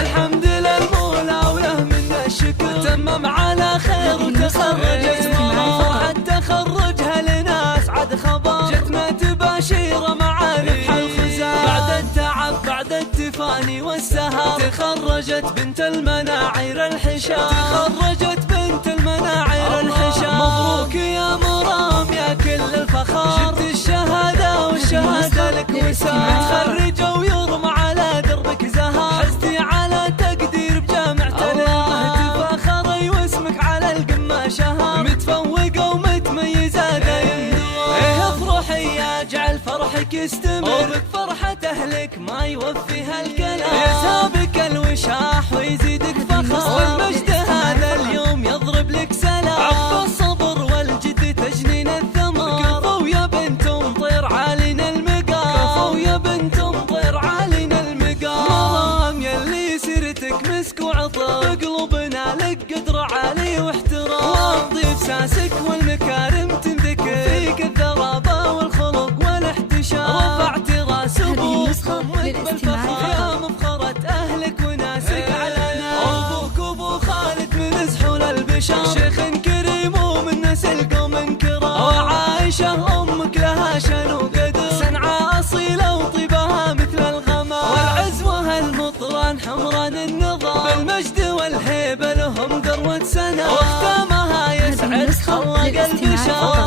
الحمد للمولى وله منا الشكر، تمم على خير وتخرجت مراحل تخرجها لنا اسعد خبر، جتنا تباشير مع ربح الخزان بعد التعب بعد التفاني والسهر، تخرجت بنت المناعير الحشام، تخرجت بنت المناعير الحشام. مبروك يا مرام يا كل الفخر، جبت الشهادة والشهادة لك وسام، تخرج ويرمى على دربك زهر، حزتي على تقدير بجامعة الله، تفاخري واسمك على القمة شهر، متفوقة ومتميزة دايم دوام. ايه افرحي يا جعل فرحك يستمر، وبك فرحة اهلك ما يوفيها الكلام، يسابك الوشاح ويزيدك فخر، والمجد هذا اليوم يضرب لك سلام، عقب الصبر والجد تجنين الثمر، كفو يا بنت مطير عالينا المقام، كفو يا بنت مطير عالينا المقام. مرام يلي سيرتك مسك وعطر، بقلوبنا لك قدر عالي واحترام، وامضي بساسك والمكارم تنذكر، فيك الذرابة والخلق والاحتشام، رفعت راس ابوك امك بالفخر، يا مفخرة اهلك وناسك علنا، ابوك ابو خالد من زحول البشر، شيخ كريم ومن نسل قوم كرام، وعائشة امك لها شان وقدر، صنعاء اصيلة وطيبها مثل الغمام، والعزوة المطران حمران النظام، بالمجد والهيبة لهم ذروة سنة، واختامها يسعد خلق البشر.